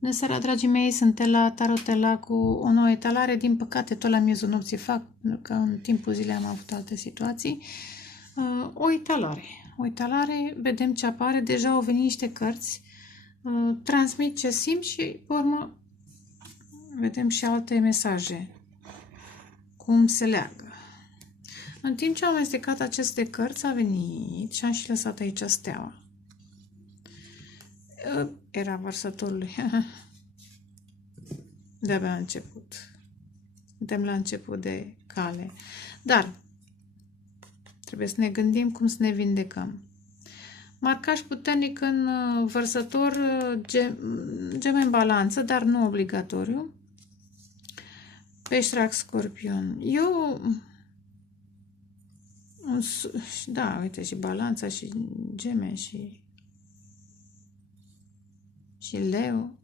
Bună seara, dragii mei, sunt la Tarotela cu o nouă etalare. Din păcate, tot la miezul nopții fac, pentru că în timpul zilei am avut alte situații. O etalare. O etalare, vedem ce apare. Deja au venit niște cărți. Transmit ce simt și, pe urmă, vedem și alte mesaje. Cum se leagă. În timp ce am amestecat aceste cărți, a venit și am și lăsat aici steaua. Era vărsătorului. De-abia a început. Suntem la început de cale. Dar trebuie să ne gândim cum să ne vindecăm. Marcaj puternic în vărsător, geme în balanță, dar nu obligatoriu. Peșterac, scorpion. Da, uite, și balanța, și geme, și leu.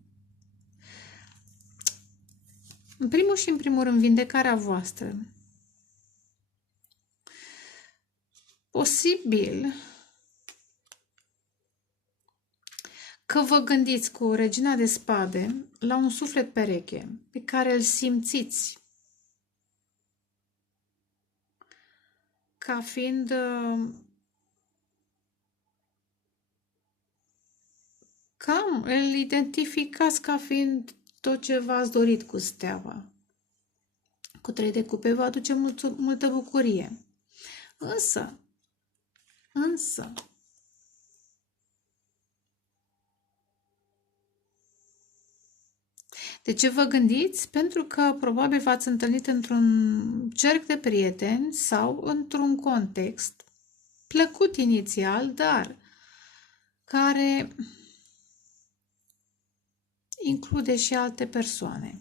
În primul și în primul rând, vindecarea voastră. Posibil că vă gândiți cu Regina de Spade la un suflet pereche pe care îl simțiți ca fiind îl identificați ca fiind tot ce v-ați dorit cu steaua. Cu 3 de cupe vă aduce multă bucurie. Însă, de ce vă gândiți? Pentru că probabil v-ați întâlnit într-un cerc de prieteni sau într-un context plăcut inițial, dar care include și alte persoane.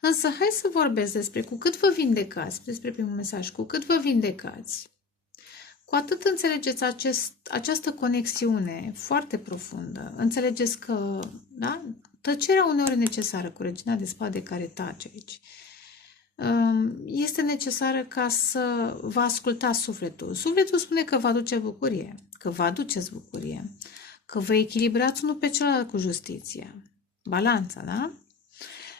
Însă, hai să vorbesc despre cu cât vă vindecați, despre primul mesaj, cu cât vă vindecați, cu atât înțelegeți această conexiune foarte profundă. Înțelegeți că, da, tăcerea uneori e necesară cu Regina de Spade care tace aici. Este necesară ca să vă ascultați sufletul. Sufletul spune că vă aduce bucurie, că vă aduceți bucurie, că vă echilibrați unul pe celălalt cu justiția. Balanța, da?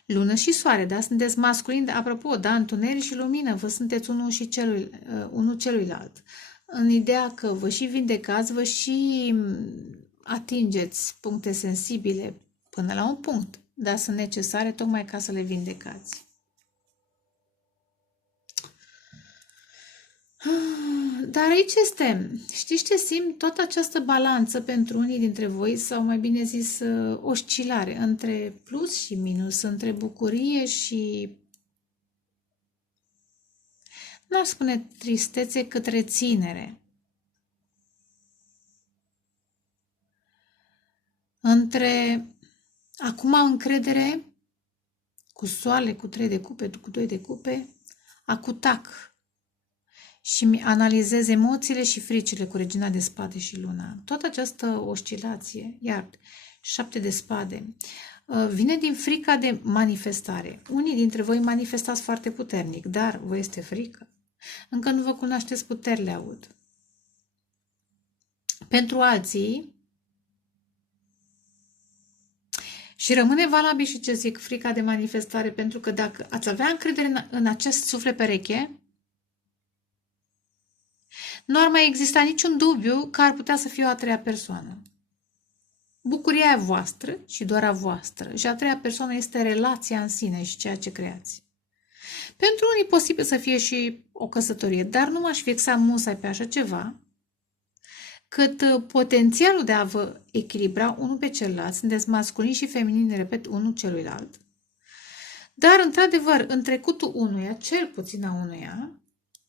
Lună și soare, da? Sunteți masculini, apropo, da? Întuneric și lumină, vă sunteți unul celuilalt. În ideea că vă și vindecați, vă și atingeți puncte sensibile până la un punct, dar sunt necesare tocmai ca să le vindecați. Dar aici este, știți ce simt? Tot această balanță pentru unii dintre voi, sau mai bine zis, oscilare între plus și minus, între bucurie și, n-aș spune tristețe, cât reținere. Între acum încredere cu soare, cu 3 de cupe, cu 2 de cupe, acutac. Și analizez emoțiile și fricile cu Regina de Spade și Luna. Toată această oscilație, iar 7 de Spade, vine din frica de manifestare. Unii dintre voi manifestați foarte puternic, dar vă este frică. Încă nu vă cunoașteți puterile, aud. Pentru alții, și rămâne valabil și ce zic, frica de manifestare, pentru că dacă ați avea încredere în acest suflet pereche, nu ar mai exista niciun dubiu că ar putea să fie o a treia persoană. Bucuria e voastră și doar a voastră. Și a treia persoană este relația în sine și ceea ce creați. Pentru unii posibil să fie și o căsătorie, dar nu m-aș fixa musai pe așa ceva, cât potențialul de a vă echilibra unul pe celălalt, sunteți masculini și feminini, repet, unul celuilalt. Dar, într-adevăr, în trecutul unuia, cel puțin a unuia,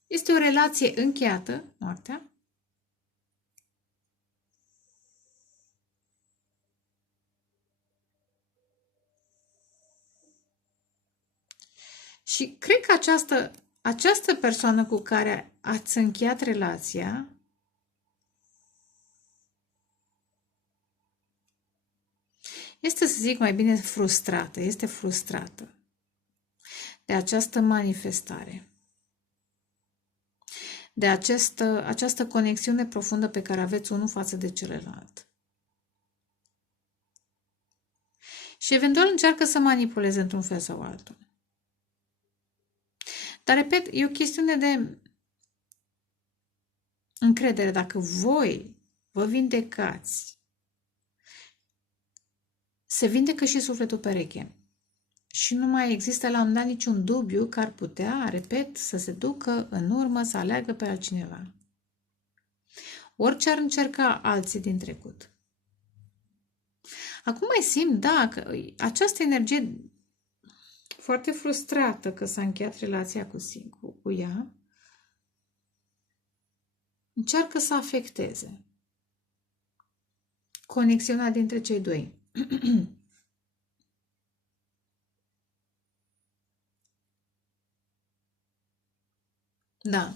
este o relație încheiată, moartea, și cred că această persoană cu care ați încheiat relația este, să zic mai bine, frustrată, este frustrată de această manifestare, de această conexiune profundă pe care aveți unul față de celălalt. Și eventual încearcă să manipuleze într-un fel sau altul. Dar, repet, e o chestiune de încredere. Dacă voi vă vindecați, se vindecă și sufletul pereche. Și nu mai există la un dat niciun dubiu că ar putea, repet, să se ducă în urmă, să aleagă pe altcineva. Orice ar încerca alții din trecut. Acum mai simt, da, că această energie foarte frustrată că s-a încheiat relația cu ea, încearcă să afecteze conexiunea dintre cei doi. Da.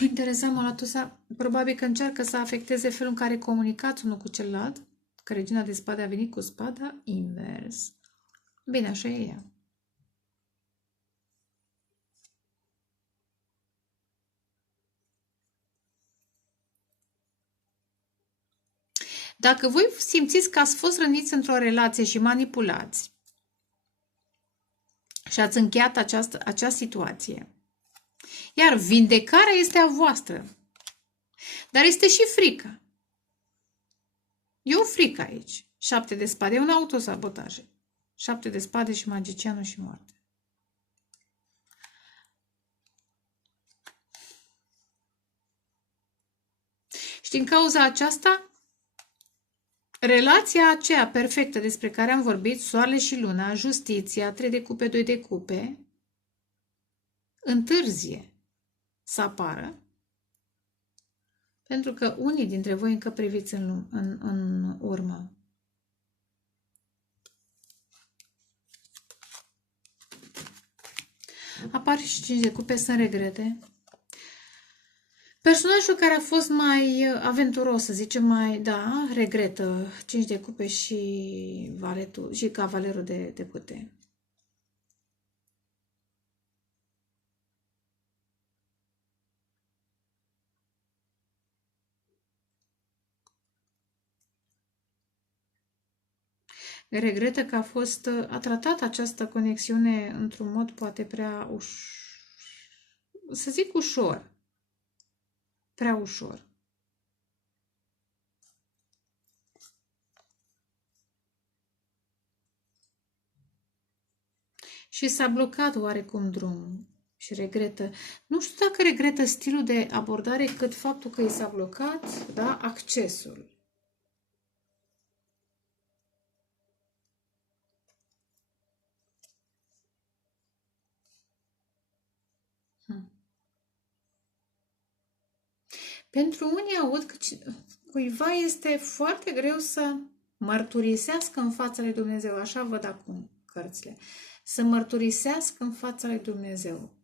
Interesant, Molatusa, probabil că încearcă să afecteze felul în care comunicați unul cu celălalt, că regina de spade a venit cu spada invers. Bine, așa e ea. Dacă voi simțiți că ați fost răniți într-o relație și manipulați și ați încheiat acea situație, iar vindecarea este a voastră, dar este și frica. E o frică aici. 7 de spade, e un autosabotaj. 7 de spade și magicianul și moarte. Și din cauza aceasta, relația aceea perfectă despre care am vorbit, soarele și luna, justiția, 3 de cupe, 2 de cupe, întârzie să apară, pentru că unii dintre voi încă priviți în urmă. Apar și 5 de cupe, sunt regrete. Personajul care a fost mai aventuros, să zicem, da, regretă 5 de cupe și valetul și cavalerul de pute. Regretă că a tratat această conexiune într-un mod poate prea să zic ușor. Prea ușor. Și s-a blocat oarecum drumul și regretă. Nu știu dacă regretă stilul de abordare, cât faptul că i s-a blocat, da, accesul. Pentru unii aud că cuiva este foarte greu să mărturisească în fața lui Dumnezeu. Așa văd acum cărțile. Să mărturisească în fața lui Dumnezeu.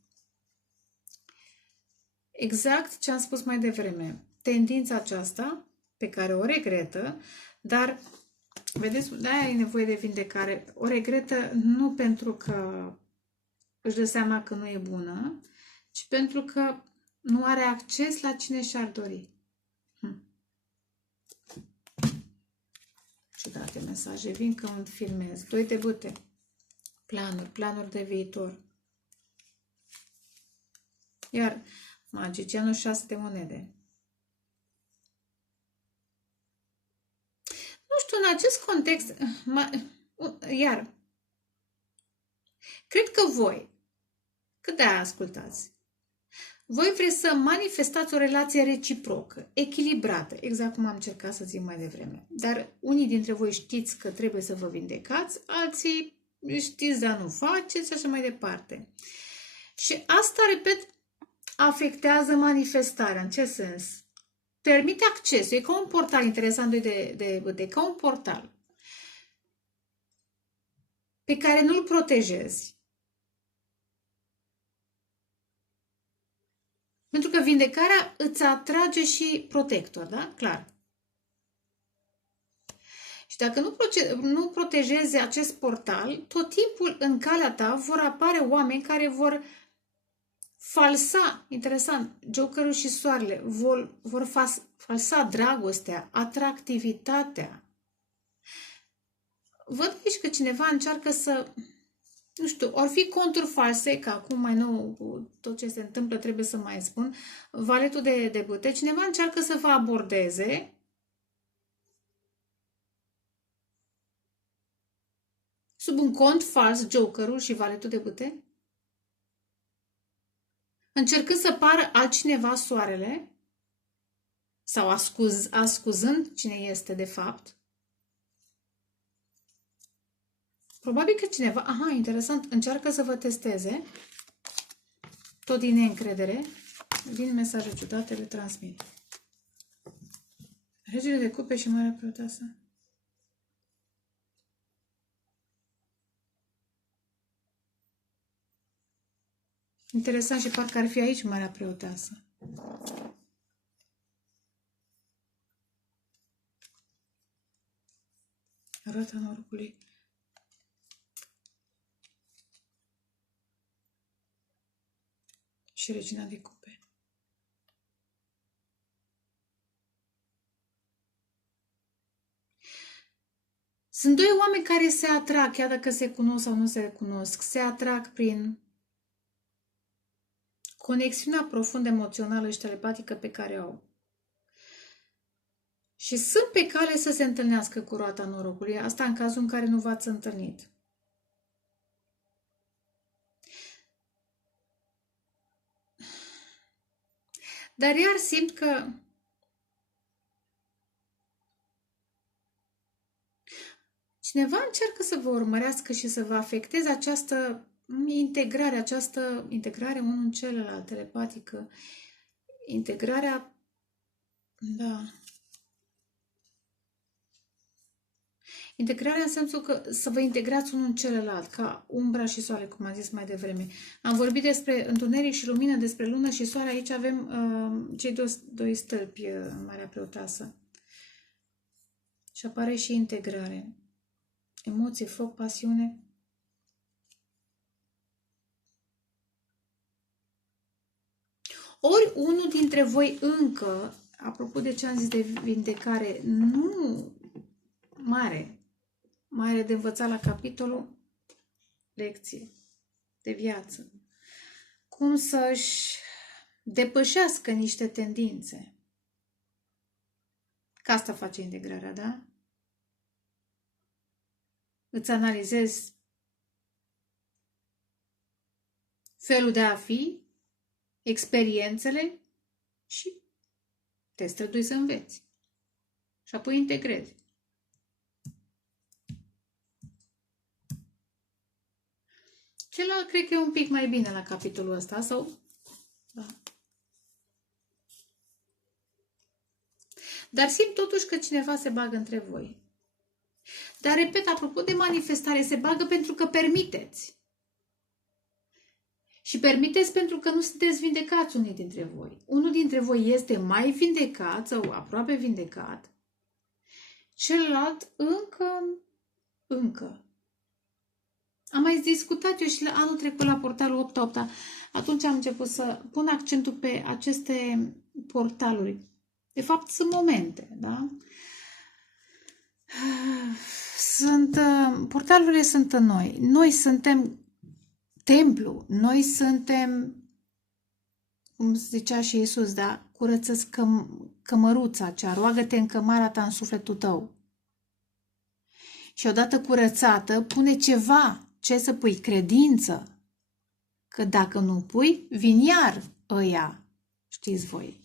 Exact ce am spus mai devreme. Tendința aceasta, pe care o regretă, dar, vedeți, de-aia e nevoie de vindecare. O regretă nu pentru că își dă seama că nu e bună, ci pentru că nu are acces la cine și-ar dori. Ciudate mesaje. Vin că îmi filmez. 2 de bâte. Planuri de viitor. Iar magicianul 6 de monede. Nu știu, în acest context, iar, cred că voi, cât de-aia ascultați, voi vreți să manifestați o relație reciprocă, echilibrată, exact cum am încercat să zic mai devreme. Dar unii dintre voi știți că trebuie să vă vindecați, alții știți, dar nu faceți și așa mai departe. Și asta, repet, afectează manifestarea. În ce sens? Permite accesul. E ca un portal, interesant de ca un portal pe care nu-l protejezi. Pentru că vindecarea îți atrage și protector, da? Clar. Și dacă nu protejezi acest portal, tot timpul în calea ta vor apare oameni care vor falsa, interesant, Jokerul și Soarele, vor falsa dragostea, atractivitatea. văd aici că cineva încearcă să, nu știu, ori fi conturi false, că acum mai nou cu tot ce se întâmplă trebuie să mai spun, valetul de bâte, cineva încearcă să vă abordeze sub un cont fals, jokerul și valetul de bâte, încercând să pară altcineva soarele sau ascuzând cine este de fapt. Probabil că cineva, aha, interesant, încearcă să vă testeze, tot din neîncredere, vin mesaje ciudate, le transmit. Regele de cupe și Marea Preoteasă. Interesant și parcă ar fi aici Marea Preoteasă. Roata norocului. Și Regina de cupe. Sunt doi oameni care se atrag, chiar dacă se cunosc sau nu se cunosc, se atrag prin conexiunea profundă emoțională și telepatică pe care o au. Și sunt pe cale să se întâlnească cu roata norocului, asta în cazul în care nu v-ați întâlnit. Dar iar simt că cineva încearcă să vă urmărească și să vă afecteze această integrare unul în celălalt, telepatică, integrarea, da, integrarea în sensul că să vă integrați unul în celălalt, ca umbra și soare, cum am zis mai devreme. Am vorbit despre întuneric și lumină, despre lună și soare, aici avem cei doi stâlpi în Marea Preoteasă. Și apare și integrare. Emoție, foc, pasiune. Ori unul dintre voi încă, apropo de ce am zis de vindecare, nu mare de învățat la capitolul lecție de viață. Cum să-și depășească niște tendințe. Că asta face integrarea, da? Îți analizezi felul de a fi, experiențele și te strădui să înveți. Și apoi integrezi. Celălalt cred că e un pic mai bine la capitolul ăsta, sau... Da. Dar simt totuși că cineva se bagă între voi. Dar, repet, apropo de manifestare, se bagă pentru că permiteți. Și permiteți pentru că nu sunteți vindecați unii dintre voi. Unul dintre voi este mai vindecat sau aproape vindecat. Celălalt încă. Am mai discutat eu și la anul trecut la portalul 88. Atunci am început să pun accentul pe aceste portaluri. De fapt, sunt momente, da? Portalurile sunt în noi. Noi suntem templu. Noi suntem, cum zicea și Iisus, da? Curăță-ți cămăruța cea, roagă-te în cămara ta în sufletul tău. Și odată curățată, pune ceva. Ce să pui? Credință. Că dacă nu pui, vin iar ăia. Știți voi.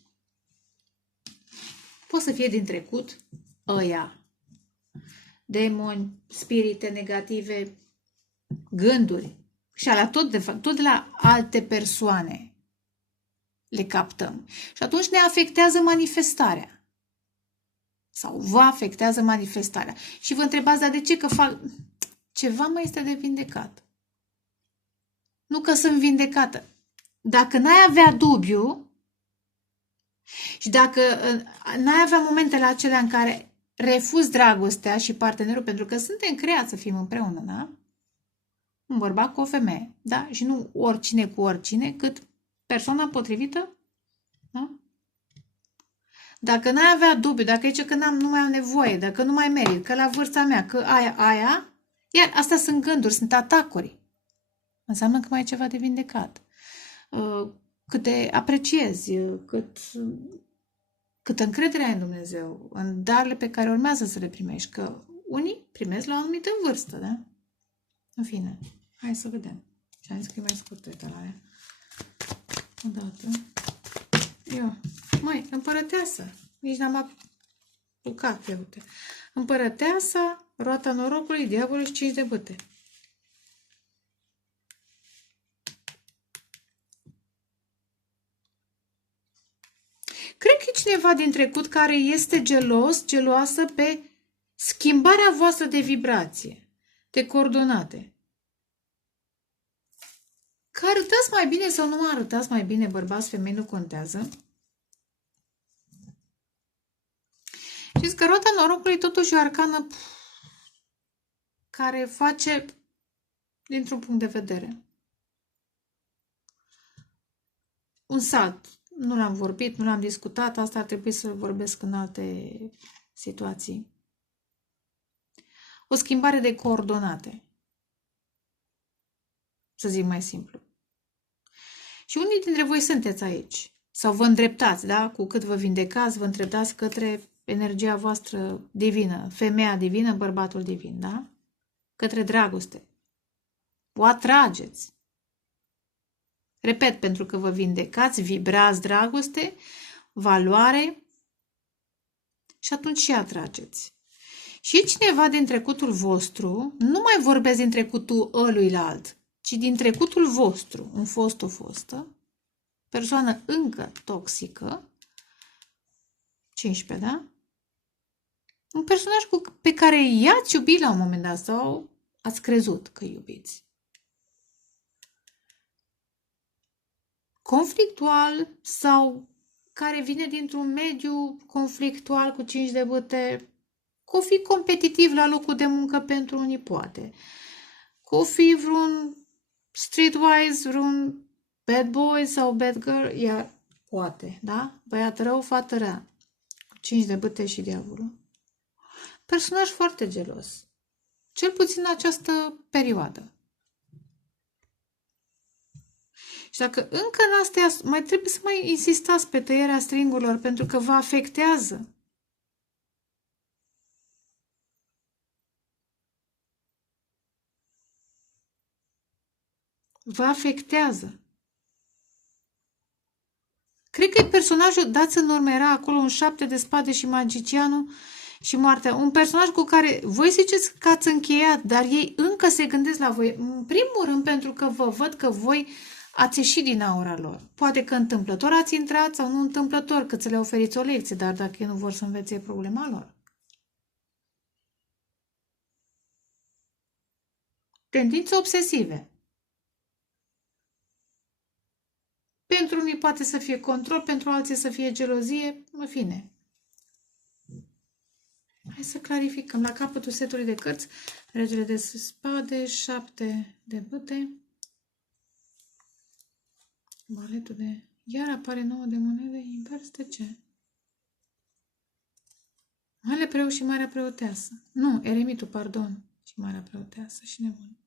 Poate să fie din trecut ăia. Demoni, spirite negative, gânduri. Și alea tot de la alte persoane le captăm. Și atunci ne afectează manifestarea. Sau vă afectează manifestarea. Și vă întrebați, dar de ce? Că fac... Ceva mai este de vindecat. Nu că sunt vindecată. Dacă n-ai avea dubiu și dacă n-ai avea momentele acelea în care refuzi dragostea și partenerul, pentru că suntem creați să fim împreună, da? Un bărbat cu o femeie, da? Și nu oricine cu oricine, cât persoana potrivită, da? Dacă n-ai avea dubiu, dacă zice că nu mai am nevoie, dacă nu mai merit, că la vârsta mea, că aia, Iar astea sunt gânduri, sunt atacuri. Înseamnă că mai e ceva de vindecat. Cât te apreciezi, cât încredere ai în Dumnezeu, în darurile pe care urmează să le primești, că unii primesc la o anumită vârstă, da? În fine, hai să vedem. Și am zis că e mai scurt etalarea. Odată. Eu. Măi, împărăteasă. Nici n-am apucat, uite. Împărăteasa, roata norocului, diavolul și 5 de bâte. Cred că e cineva din trecut care este geloasă pe schimbarea voastră de vibrație, de coordonate. Că arătați mai bine sau nu arătați mai bine, bărbați, femei, nu contează. Știți că roata norocului totuși e o arcană care face dintr-un punct de vedere. Un salt. Nu l-am vorbit, nu l-am discutat, asta ar trebui să vorbesc în alte situații. O schimbare de coordonate. Să zic mai simplu. Și unii dintre voi sunteți aici. Sau vă îndreptați, da? Cu cât vă vindecați, vă îndreptați către energia voastră divină. Femeia divină, bărbatul divin, da? Către dragoste. O atrageți. Repet, pentru că vă vindecați, vibrați dragoste, valoare și atunci și atrageți. Și e cineva din trecutul vostru, nu mai vorbesc din trecutul ăluilalt, ci din trecutul vostru, un fost, o fostă, persoană încă toxică, 15, da? Un personaj pe care i-ați iubit la un moment dat sau ați crezut că iubiți. Conflictual sau care vine dintr-un mediu conflictual cu 5 de bâte, că o fi competitiv la locul de muncă pentru unii poate, că o fi vreun streetwise, vreun bad boy sau bad girl, iar poate, da? Băiat rău, fată rea, cu 5 de bâte și diavolul. Personaj foarte gelos, cel puțin în această perioadă. Și dacă încă n-ați tăiat, mai trebuie să mai insistați pe tăierea stringurilor, pentru că vă afectează. Vă afectează. Cred că e personajul, dați în urmă, era acolo un 7 de spade și magicianul și moartea. Un personaj cu care voi ziceți că ați încheiat, dar ei încă se gândesc la voi. În primul rând pentru că vă văd că voi ați ieșit din aura lor. Poate că întâmplător ați intrat sau nu întâmplător, că ți le oferiți o lecție, dar dacă ei nu vor să învețe, e problema lor. Tendințe obsesive. Pentru unii poate să fie control, pentru alții să fie gelozie, în fine. Hai să clarificăm. La capătul setului de cărți, regele de spade, 7 de bâte, valetul de... Iar apare 9 de monede, invers, de ce? Marele preot și marea preoteasă. Nu, eremitul, pardon. Și marea preoteasă și nebun.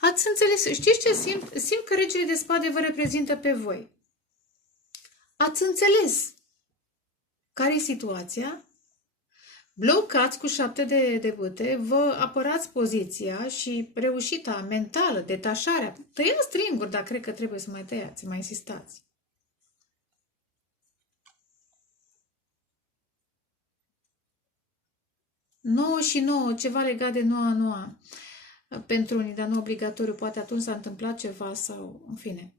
Ați înțeles? Știți ce simt? Simt că regele de spade vă reprezintă pe voi. Ați înțeles care e situația? Blocați cu 7 de bâte, vă apărați poziția și reușita mentală, detașarea. Tăiați stringuri, dar cred că trebuie să mai tăiați, să mai insistați. Nouă și 9, ceva legat de noua. Pentru unii, dar nu obligatoriu, poate atunci s-a întâmplat ceva sau, în fine.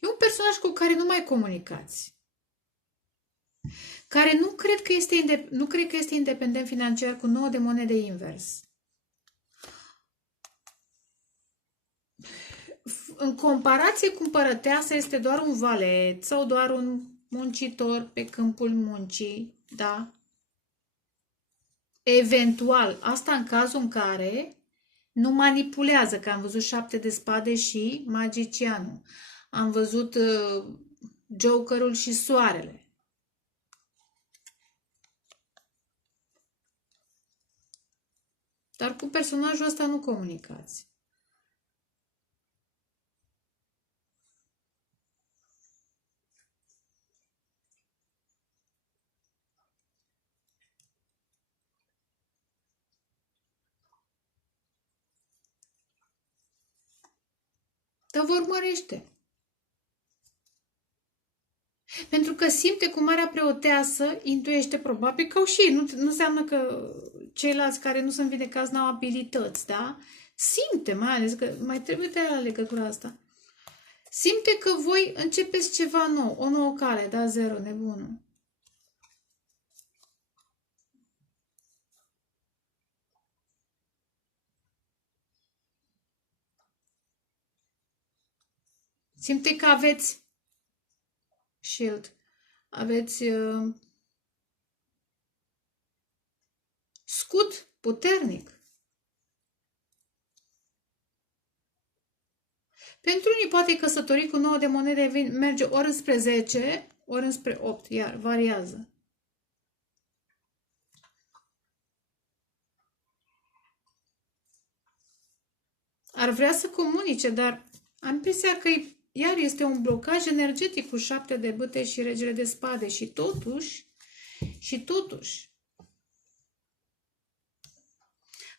E un personaj cu care nu mai comunicați. Care nu cred că este independent financiar, cu 9 de monede invers. în comparație cu împărăteasa este doar un valet sau doar un muncitor pe câmpul muncii, da? Eventual, asta în cazul în care nu manipulează, că am văzut 7 de spade și magicianul. Am văzut Jokerul și soarele. Dar cu personajul ăsta nu comunicați. Dar vă urmărește. Pentru că simte cu marea preoteasă, intuiește probabil că au și ei. Nu înseamnă că ceilalți care nu sunt vindecați n-au abilități, da? Simte, mai ales că mai trebuie de la legătura asta. Simte că voi începeți ceva nou, o nouă cale, da? Zero, nebunul. Simte că aveți shield, aveți scut puternic. Pentru unii poate căsători cu 9 de monede merge ori înspre 10, ori înspre 8, iar variază. Ar vrea să comunice, dar am impresia că iar este un blocaj energetic cu 7 de bâte și regele de spade și totuși,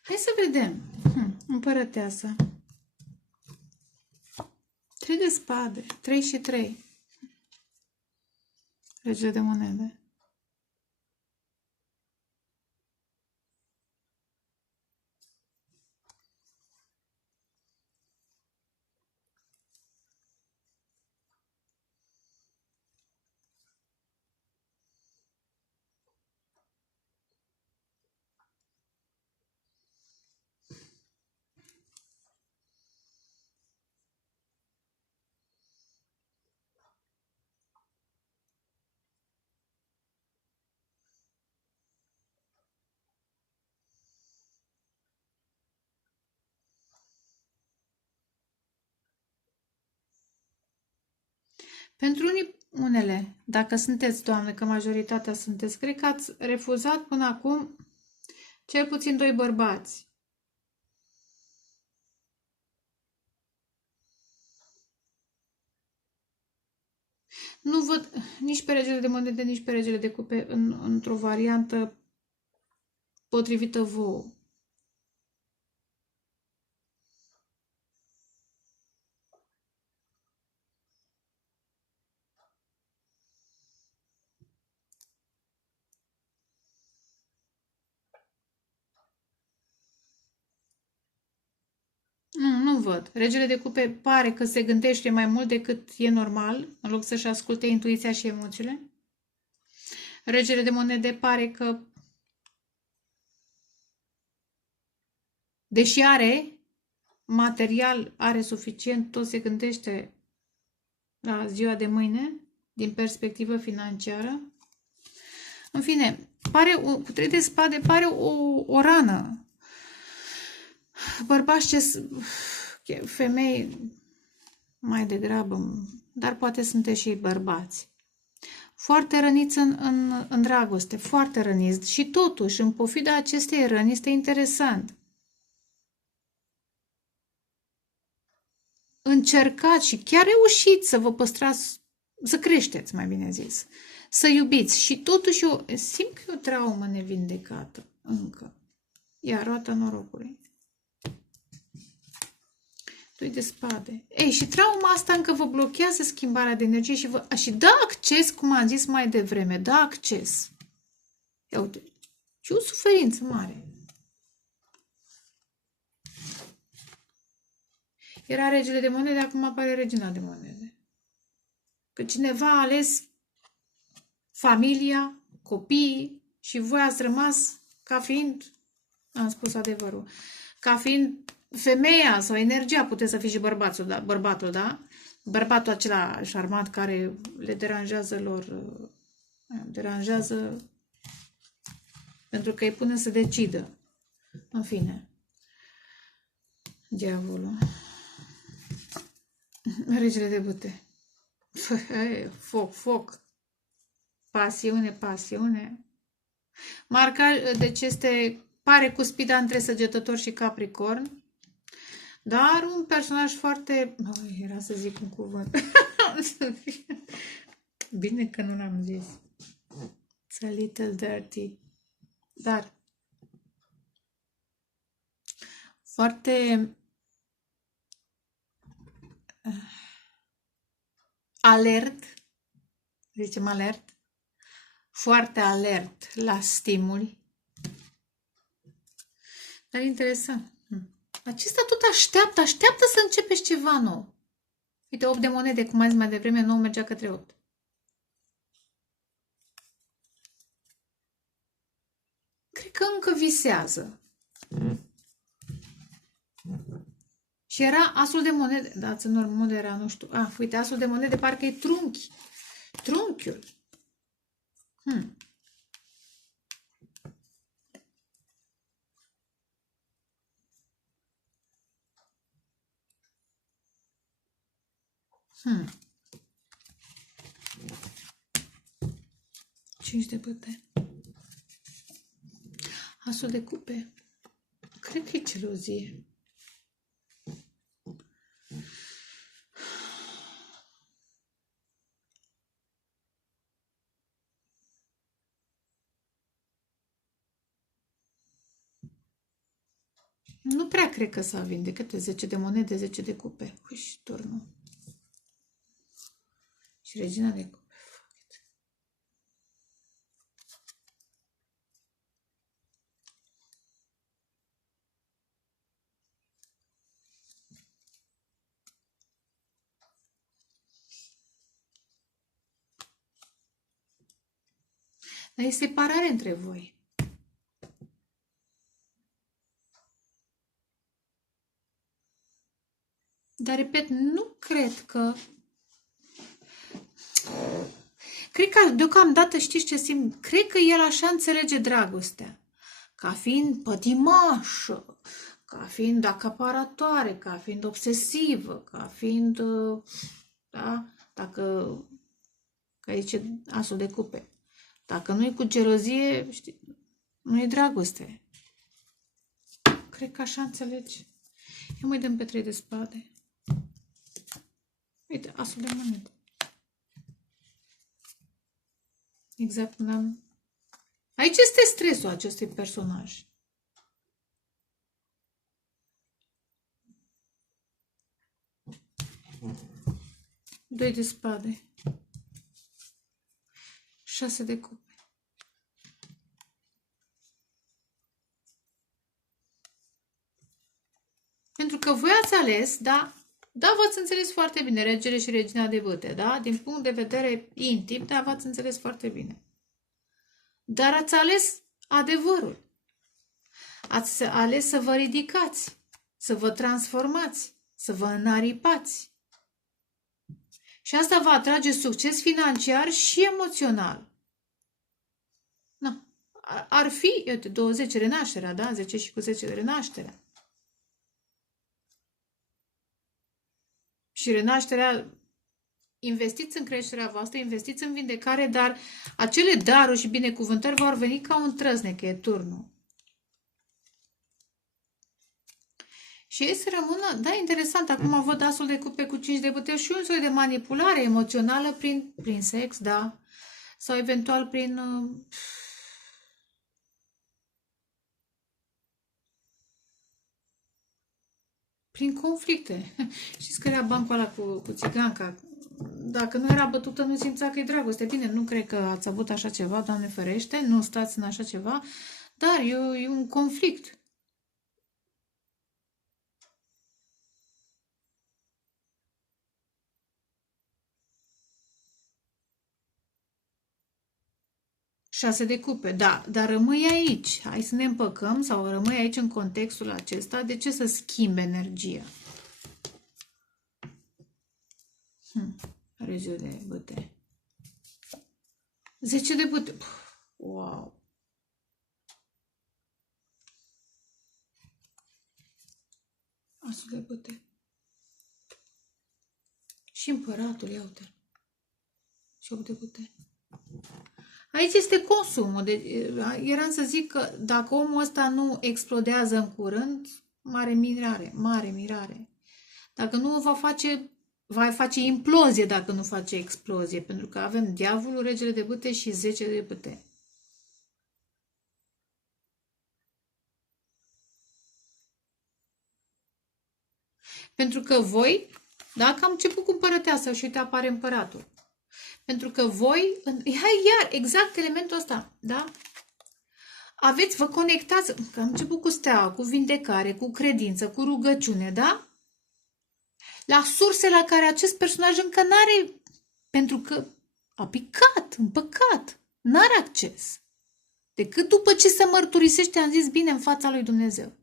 hai să vedem. Împărăteasa. 3 de spade, 3 și 3. Regele de monede. Pentru unele, dacă sunteți, Doamne, că majoritatea sunteți, cred că ați refuzat până acum cel puțin 2 bărbați. Nu văd nici pe regele de monede, nici pe regele de cupe într-o variantă potrivită vouă. Nu văd. Regele de cupe pare că se gândește mai mult decât e normal, în loc să-și asculte intuiția și emoțiile. Regele de monede pare că, deși are material, are suficient, tot se gândește la ziua de mâine, din perspectivă financiară. În fine, cu 3 de spade pare o rană. Bărbați femei mai degrabă, dar poate sunteți și bărbați. Foarte răniți în dragoste, foarte răniți. Și totuși, în pofida acestei răni, este interesant. Încercați și chiar reușiți să vă păstrați, să creșteți, mai bine zis, să iubiți. Și totuși eu simt că e o traumă nevindecată încă. Iar roata norocului. 2 de spade. Ei, și trauma asta încă vă blochează schimbarea de energie și dă acces, cum am zis mai devreme, dă acces. Ia uite, și o suferință mare. Era regele de monede, acum apare regina de monede. Că cineva a ales familia, copiii și voi ați rămas ca fiind, am spus adevărul, ca fiind femeia sau energia, puteți să fiți și bărbatul, da? Bărbatul acela șarmant care le deranjează lor, deranjează pentru că îi pune să decidă. În fine, diavolul. Regele de bâte. Foc, foc. Pasiune, pasiune. Marca, deci pare cuspida între Săgetător și Capricorn, dar un personaj foarte... era să zic un cuvânt. Bine că nu l-am zis. It's a little dirty. Dar foarte alert, zicem alert, foarte alert la stimuli. Dar interesant. Acesta tot așteaptă să începeți ceva nou. Uite, 8 de monede, cum ai zis mai devreme, 9 mergea către 8. Cred că încă visează. Și era asul de monede. Dați în urmă, unde era, nu știu. Uite, asul de monede parcă e trunchi. Trunchiul. Cinci de bâte. Asul de cupe. Cred că e gelozie. Nu prea cred că s-a vindecat. 10 de monede, 10 de cupe. Și turnul. Și regina de cupe. Dar e separare între voi. Dar, repet, nu cred că... Cred că deocamdată știți ce simt? Cred că el așa înțelege dragostea. Ca fiind pătimașă, ca fiind acaparatoare, ca fiind obsesivă, ca fiind... Da? Dacă... Că zice asul de cupe. Dacă nu e cu gelozie, știi, nu e dragoste. Cred că așa înțelegi. Ia mai dăm pe 3 de spade. Uite, asul de monede. Exact cum am... Aici este stresul acestui personaj. Doi de spade. 6 de cupe. Pentru că voi ați ales, da, v-ați înțeles foarte bine, regele și regina de bâte, da? Din punct de vedere intim, da, v-ați înțeles foarte bine. Dar ați ales adevărul. Ați ales să vă ridicați, să vă transformați, să vă înaripați. Și asta va atrage succes financiar și emoțional. Na. Ar fi, uite, 20 renașterea, da? 10 și cu 10 de renașterea. Și renașterea, investiți în creșterea voastră, investiți în vindecare, dar acele daruri și binecuvântări vor veni ca un trăsnec, că e turnul. Și ei să rămână, da, interesant, acum văd asul de cupe cu 5 de bâte și un soi de manipulare emoțională prin sex, da, sau eventual prin conflicte. Știți că era bancul ăla cu țiganca. Dacă nu era bătută, nu simțea că e dragoste. Bine, nu cred că ați avut așa ceva, Doamne ferește, nu stați în așa ceva, dar e un conflict. 6 de cupe, da, dar rămâi aici. Hai să ne împăcăm sau rămâi aici în contextul acesta. De ce să schimbe energia? Regele de bâte. 10 de bâte. Wow. Asul de bâte. Și împăratul, ia uite. Și 8 de bâte. Aici este consumul. Eram să zic că dacă omul ăsta nu explodează în curând, mare mirare, mare mirare. Dacă nu va face implozie dacă nu face explozie, pentru că avem diavolul, regele de bâte și 10 de bâte. Pentru că voi, dacă am început cu împărăteasa și uite apare împăratul. Pentru că voi, iar exact elementul ăsta, da? Vă conectați, că am început cu steaua, cu vindecare, cu credință, cu rugăciune, da? La surse la care acest personaj încă n-are, pentru că a picat, în păcat, n-are acces. Decât după ce se mărturisește, am zis bine, în fața lui Dumnezeu.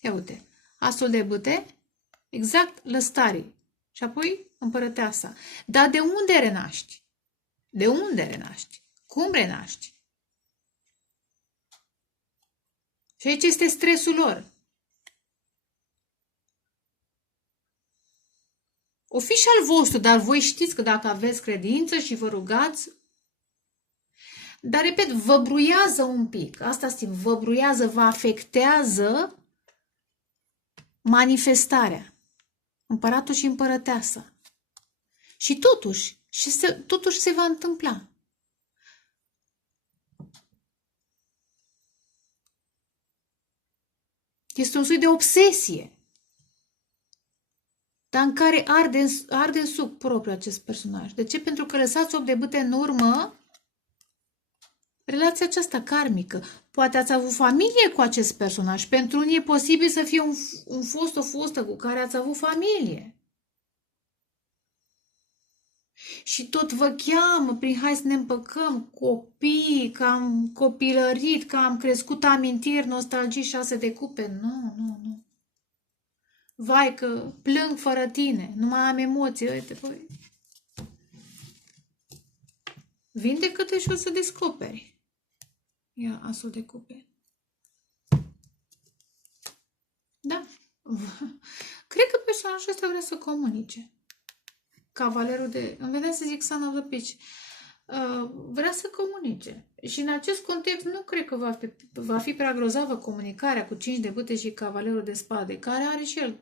Ia uite, asul de bâte, exact lăstarii. Și apoi împărăteasa. Dar de unde renaști? De unde renaști? Cum renaști? Și aici este stresul lor. O fi și al vostru, dar voi știți că dacă aveți credință și vă rugați, dar repet, vă bruiază un pic. Asta simt, vă bruiază, vă afectează manifestarea. Împăratul și împărăteasa. Și totuși se va întâmpla. Este un soi de obsesie, dar în care arde în suc propriu acest personaj. De ce? Pentru că lăsați 8 de bâte în urmă relația aceasta karmică. Poate ați avut familie cu acest personaj. Pentru unii e posibil să fie un fost, o fostă cu care ați avut familie. Și tot vă cheamă prin hai să ne împăcăm, copii, că am copilărit, că am crescut amintiri, nostalgii, 6 de cupe. Nu, nu, nu. Vai că plâng fără tine, nu mai am emoții. Uite, băi. Vindecă-te și o să descoperi. Ia asul de cupe. Da. Cred că personajul ăsta vrea să comunice. Cavalerul de... Îmi venea să zic Son of the Peach. Vrea să comunice. Și în acest context nu cred că va fi prea grozavă comunicarea cu 5 de bâte și cavalerul de spade, care are și el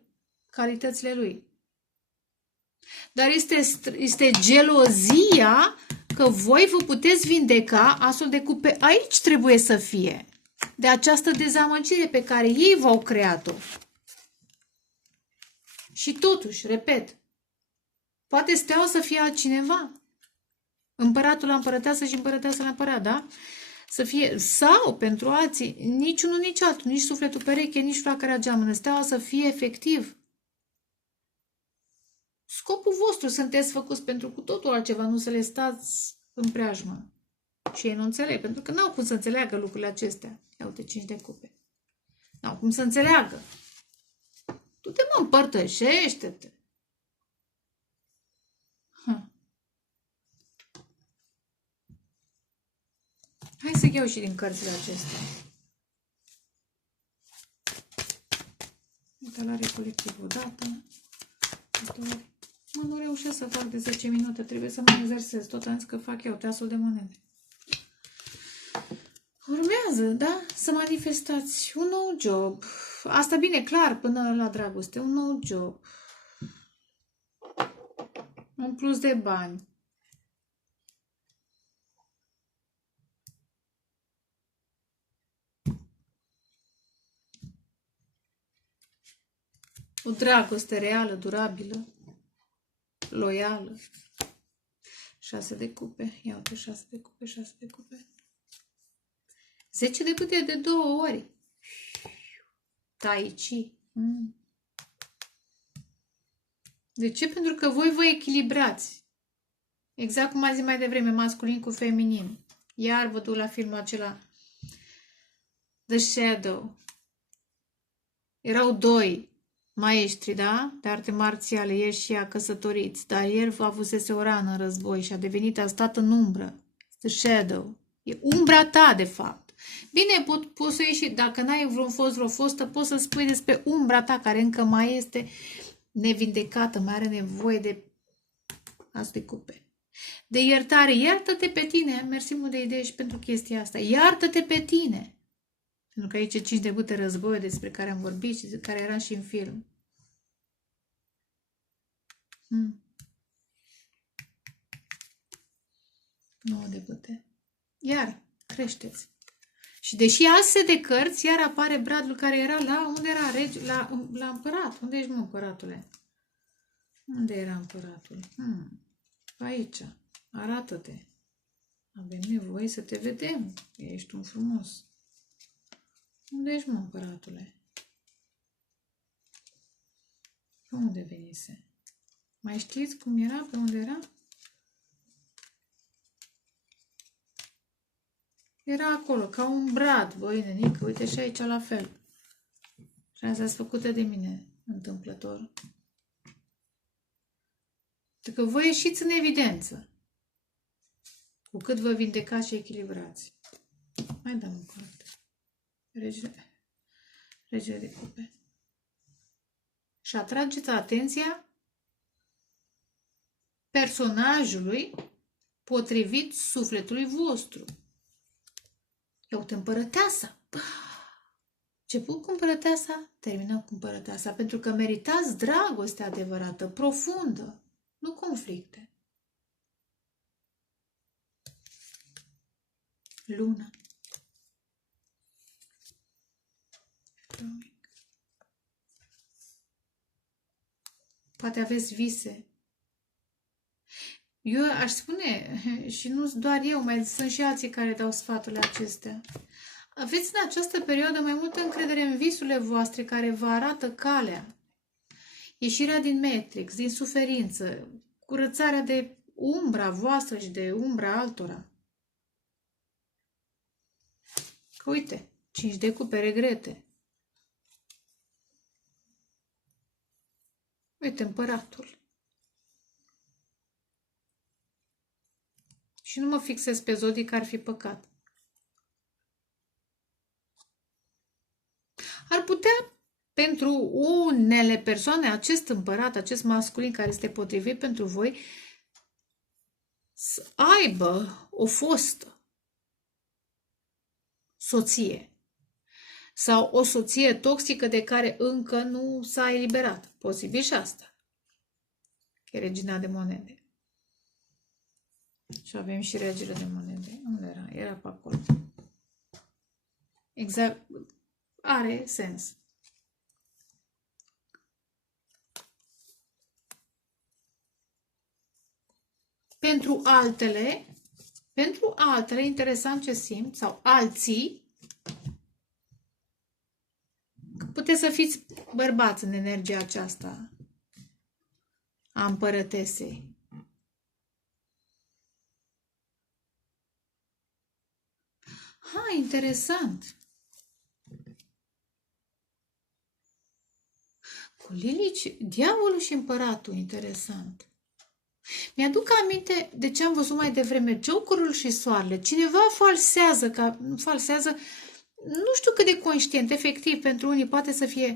calitățile lui. Dar este gelozia că voi vă puteți vindeca, asul de cupe aici trebuie să fie, de această dezamăgire pe care ei v-au creat-o. Și totuși, repet, poate steaua să fie altcineva. Împăratul la împărăteasă și împărăteasă la împărat, da? Să fie, sau pentru alții, nici unul, nici altul, nici sufletul pereche, nici flacăra geamănă, steaua să fie efectiv. Scopul vostru, sunteți făcuți pentru cu totul altceva, nu să le stați în preajmă. Și ei nu înțeleg, pentru că n-au cum să înțeleagă lucrurile acestea. Ia uite, 5 de cupe. N-au cum să înțeleagă. Tu te mă împărtășește-te. Hai să iau și din cărțile acestea. Utalare colectiv odată. Mă, nu reușesc să fac de 10 minute. Trebuie să mă exersez. Tot am zis că fac eu teasul de monede. Urmează, da? Să manifestați un nou job. Asta bine, clar, până la dragoste. Un nou job. Un plus de bani. O dragoste reală, durabilă, loială. 6 de cupe. Ia uite, 6 de cupe, 6 de cupe. 10 de cupe de 2 ori. Tai Chi. De ce? Pentru că voi vă echilibrați. Exact cum am zis mai devreme, masculin cu feminin. Iar vă duc la filmul acela. The Shadow. Erau doi maestri, da? De arte marțiale, el și ea căsătoriți, dar el avusese o rană în război și a devenit, a stat în umbră. The Shadow. E umbra ta, de fapt. Bine, poți să ieși, dacă n-ai vreo fostă, poți să spui despre umbra ta, care încă mai este nevindecată, mai are nevoie de asta cupe. De iertare, iartă-te pe tine. Mersi mult de idee și pentru chestia asta. Iartă-te pe tine. Pentru că aici e 5 de bâte război despre care am vorbit și care era și în film. 9 de bâte. Iar, creșteți. Și deși ase de cărți, iar apare Bradul care era la, unde era rege, la împărat. Unde ești, mă, împăratule? Unde era împăratul? Aici. Arată-te. Avem nevoie să te vedem. Ești un frumos. Unde ești, mă, împăratule? Pe unde venise? Mai știți cum era? Pe unde era? Era acolo, ca un brad, băi, nenică, uite și aici la fel. Și asta ați făcută de mine, întâmplător. Că voi ieșiți în evidență. Cu cât vă vindecați și echilibrați. Mai dăm o carte. Regele de cupe. Și atrageți atenția personajului potrivit sufletului vostru. Ia uite, împărăteasa. Început cu împărăteasa, terminăm cu împărăteasa, pentru că meritați dragoste adevărată, profundă, nu conflicte. Luna. Poate aveți vise. Eu aș spune, și nu doar eu, mai sunt și alții care dau sfaturile acestea. Aveți în această perioadă mai multă încredere în visurile voastre care vă arată calea. Ieșirea din Matrix, din suferință, curățarea de umbra voastră și de umbra altora. Că uite, 5 de cupe, regrete. Uite, împăratul. Și nu mă fixez pe zodii, că ar fi păcat. Ar putea, pentru unele persoane, acest împărat, acest masculin care este potrivit pentru voi, să aibă o fostă soție sau o soție toxică de care încă nu s-a eliberat. Posibil și asta. Că e regina de monede. Și avem și regele de monede. Unde era? Era pe acolo. Exact. Are sens. Pentru altele, interesant ce simt, sau alții, puteți să fiți bărbați în energia aceasta a împărătesei. Interesant. Cu Lilici, diavolul și împăratul, interesant. Mi-aduc aminte de ce am văzut mai devreme, Jokerul și soarele. Cineva falsează, nu știu cât de conștient, efectiv, pentru unii poate să fie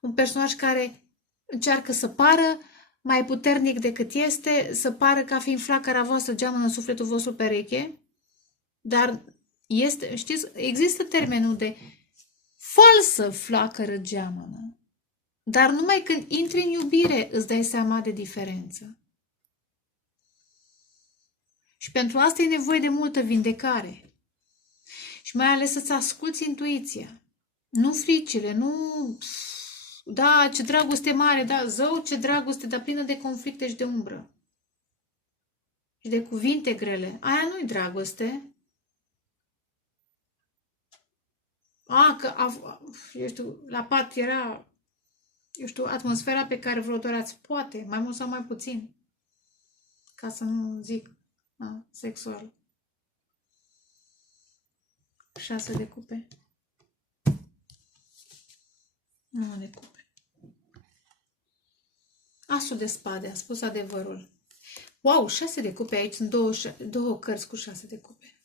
un personaj care încearcă să pară mai puternic decât este, să pară ca fiind flacăra voastră, geamănă în sufletul vostru pereche, dar este, știți, există termenul de falsă flacără geamănă, dar numai când intri în iubire îți dai seama de diferență. Și pentru asta e nevoie de multă vindecare. Și mai ales să-ți asculți intuiția. Nu fricile, nu... Da, ce dragoste mare, da, zău, ce dragoste, dar plină de conflicte și de umbră. Și de cuvinte grele. Aia nu-i dragoste. Eu știu, la pat era, eu știu, atmosfera pe care vă o doreați. Poate, mai mult sau mai puțin. Ca să nu zic sexual. 6 de cupe. 9 de cupe. Asul de spade, a spus adevărul. Wow, 6 de cupe aici, sunt două cărți cu 6 de cupe.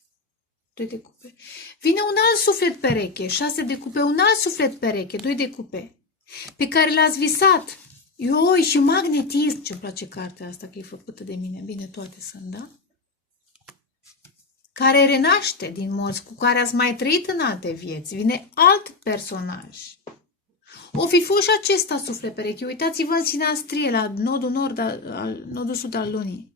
2 de cupe. Vine un alt suflet pereche, 6 de cupe, un alt suflet pereche, 2 de cupe, pe care l-ați visat. Ioi, și magnetism. Ce-mi place cartea asta, că e făcută de mine. Bine, toate sunt, da? Care renaște din morți, cu care ați mai trăit în alte vieți. Vine alt personaj. O fi fost și acesta suflet pereche. Uitați-vă în sinastrie, la nodul nord, nodul sud al lunii.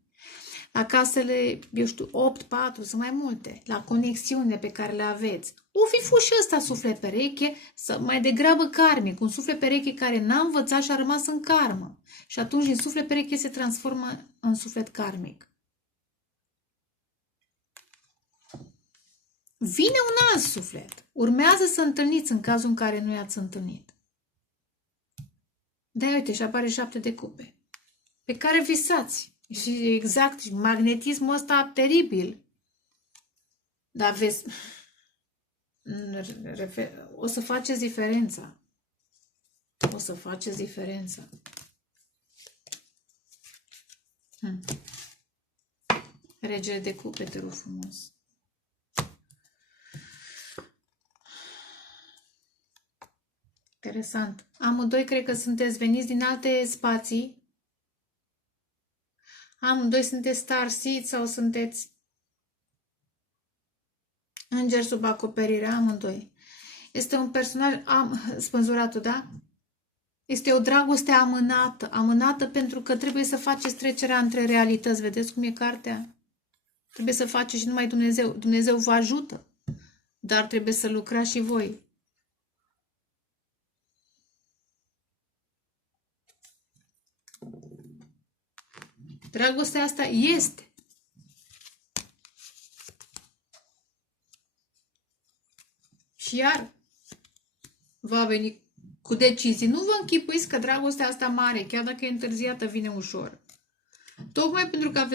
La casele, eu știu, 8, 4, sunt mai multe. La conexiunile pe care le aveți. O fi fost și ăsta suflet pereche, mai degrabă karmic. Un suflet pereche care n-a învățat și a rămas în karmă. Și atunci din suflet pereche se transformă în suflet karmic. Vine un alt suflet. Urmează să întâlniți în cazul în care nu i-ați întâlnit. Da, uite, și apare 7 de cupe. Pe care visați. Și exact, magnetismul ăsta teribil. Dar vezi, o să faceți diferența. O să faceți diferența. Regele de cupe, te rog frumos. Interesant. Amândoi cred că sunteți veniți din alte spații. Amândoi sunteți starseed sau sunteți îngeri sub acoperire, amândoi. Este un personaj spânzuratul, da? Este o dragoste amânată. Amânată pentru că trebuie să faceți trecerea între realități. Vedeți cum e cartea? Trebuie să faceți și numai Dumnezeu. Dumnezeu vă ajută. Dar trebuie să lucrați și voi. Dragostea asta este. Și iar va veni cu decizii. Nu vă închipuiți că dragostea asta mare, chiar dacă e întârziată, vine ușor. Tocmai pentru că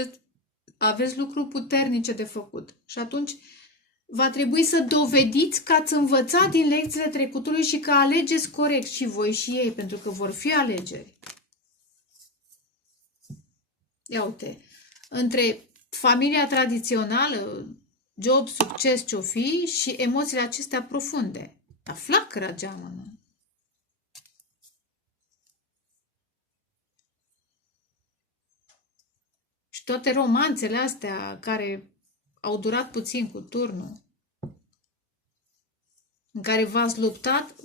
aveți lucruri puternice de făcut. Și atunci va trebui să dovediți că ați învățat din lecțiile trecutului și că alegeți corect și voi și ei, pentru că vor fi alegeri. Ia uite, între familia tradițională, job, succes, ce-o fi, și emoțiile acestea profunde. Dar flacăra geamănă. Și toate romanțele astea care au durat puțin cu turnul, în care v-ați luptat,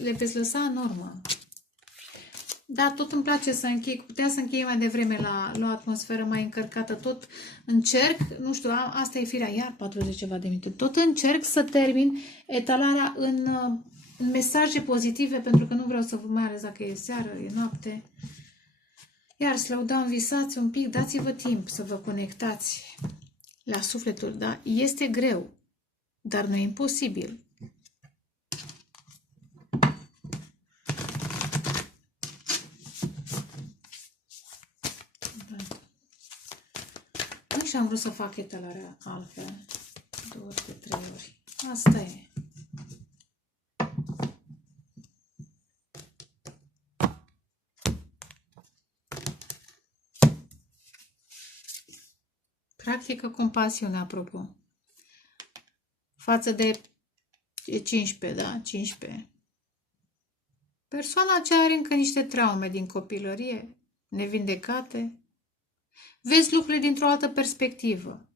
le veți lăsa în urmă. Da, tot îmi place să închei. Putea să închei mai devreme la o atmosferă mai încărcată. Tot încerc, nu știu, asta e firea, iar 40 ceva de minute. Tot încerc să termin etalarea în mesaje pozitive, pentru că nu vreau să vă mai ales dacă e seară, e noapte. Iar slow down, visați un pic, dați-vă timp să vă conectați la sufletul, da? Este greu, dar nu e imposibil. Și am vrut să fac etalarea altfel. 2 de 3 ori. Asta e. Practică compasiune, apropo. Față de 15, da? 15. Persoana aceea are încă niște traume din copilărie, nevindecate. Vezi lucrurile dintr-o altă perspectivă.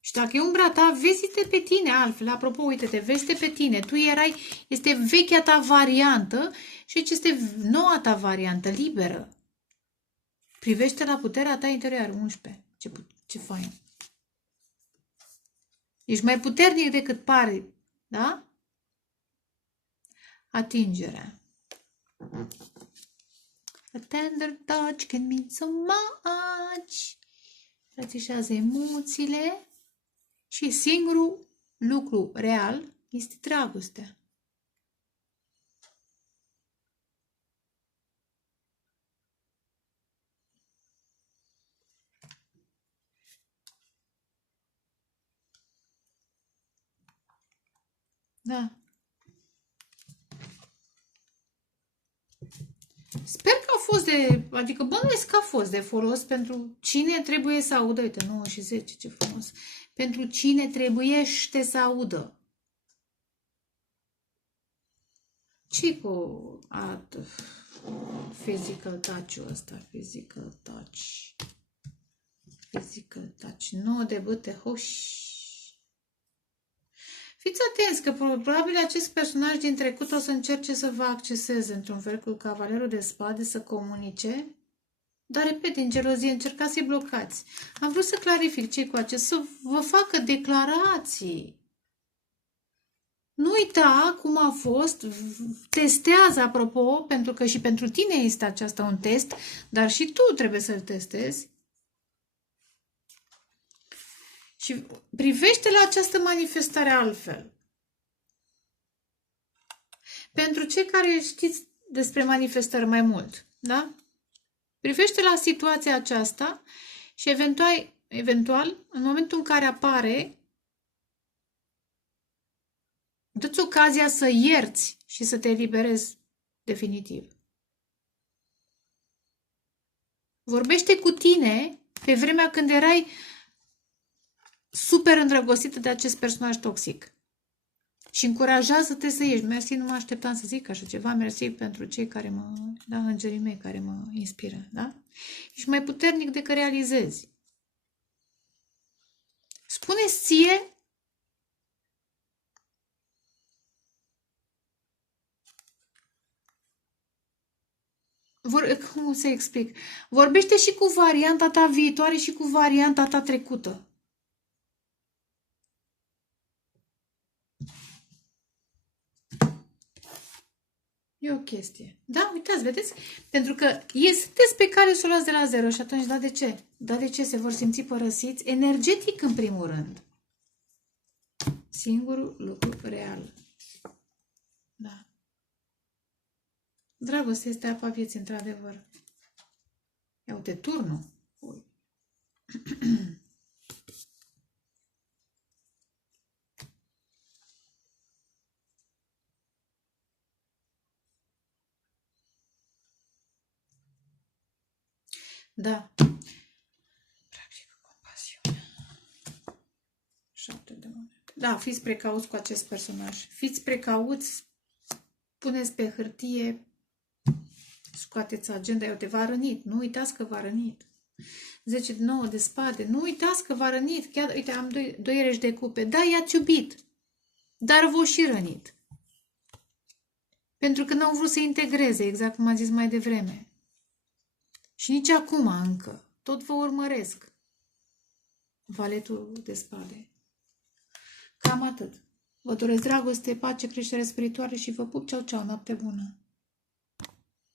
Și dacă e umbra ta, vezi-te pe tine altfel. Apropo, uite-te, vezi-te pe tine. Tu erai, este vechea ta variantă și aici este noua ta variantă, liberă. Privește la puterea ta interioară, 11. Ce fain. Ești mai puternic decât pari, da? Atingerea. A tender touch can mean so much. Frățișează emoțiile și singurul lucru real este dragostea. Da. Sper că a fost adică bănuiesc că a fost de folos pentru cine trebuie să audă. Uite, 9 și 10, ce frumos. Pentru cine trebuiește să audă. Ce cu physical touch-ul ăsta? Physical touch. Physical touch. 9 de bâte, hoși. Fiți atenți că probabil acest personaj din trecut o să încerce să vă acceseze într-un fel cu cavalerul de spade, să comunice. Dar, repet, din gelozie încercați să-i blocați. Am vrut să clarific ce cu acest, să vă facă declarații. Nu uita cum a fost, testează, apropo, pentru că și pentru tine este aceasta un test, dar și tu trebuie să-l testezi. Și privește la această manifestare altfel. Pentru cei care știți despre manifestări mai mult, da? Privește la situația aceasta și eventual, în momentul în care apare, dă-ți ocazia să ierți și să te eliberezi definitiv. Vorbește cu tine pe vremea când erai super îndrăgostită de acest personaj toxic. Și încurajează-te să ieși. Mersi, nu mă așteptam să zic așa ceva. Mersi pentru cei care îngerii mei care mă inspiră, da? Ești mai puternic decât realizezi. Spune-ți ție cum să explic? Vorbește și cu varianta ta viitoare și cu varianta ta trecută. E o chestie. Da, uitați, vedeți? Pentru că sunteți pe care să o luați de la zero și atunci, da, de ce? Da, de ce se vor simți părăsiți? Energetic, în primul rând. Singurul lucru real. Da. Dragostea este apa vieții, într-adevăr. Ia uite, turnul. Ui. Da. Practic, compasiune. 7 de monede. Da, fiți precauți cu acest personaj. Fiți precauți, puneți pe hârtie, scoateți agenda, eu te v-a rănit. Nu uitați că v-a rănit. 10 de 9 de spade. Nu uitați că v-a rănit. Chiar, uite, am 2 reși de cupe. Da, i-ați iubit. Dar v-a și rănit. Pentru că n-au vrut să integreze, exact cum am zis mai devreme. Și nici acum încă. Tot vă urmăresc. Valetul de spade. Cam atât. Vă doresc dragoste, pace, creștere spirituală și vă pup. Ceau, ceau, noapte bună!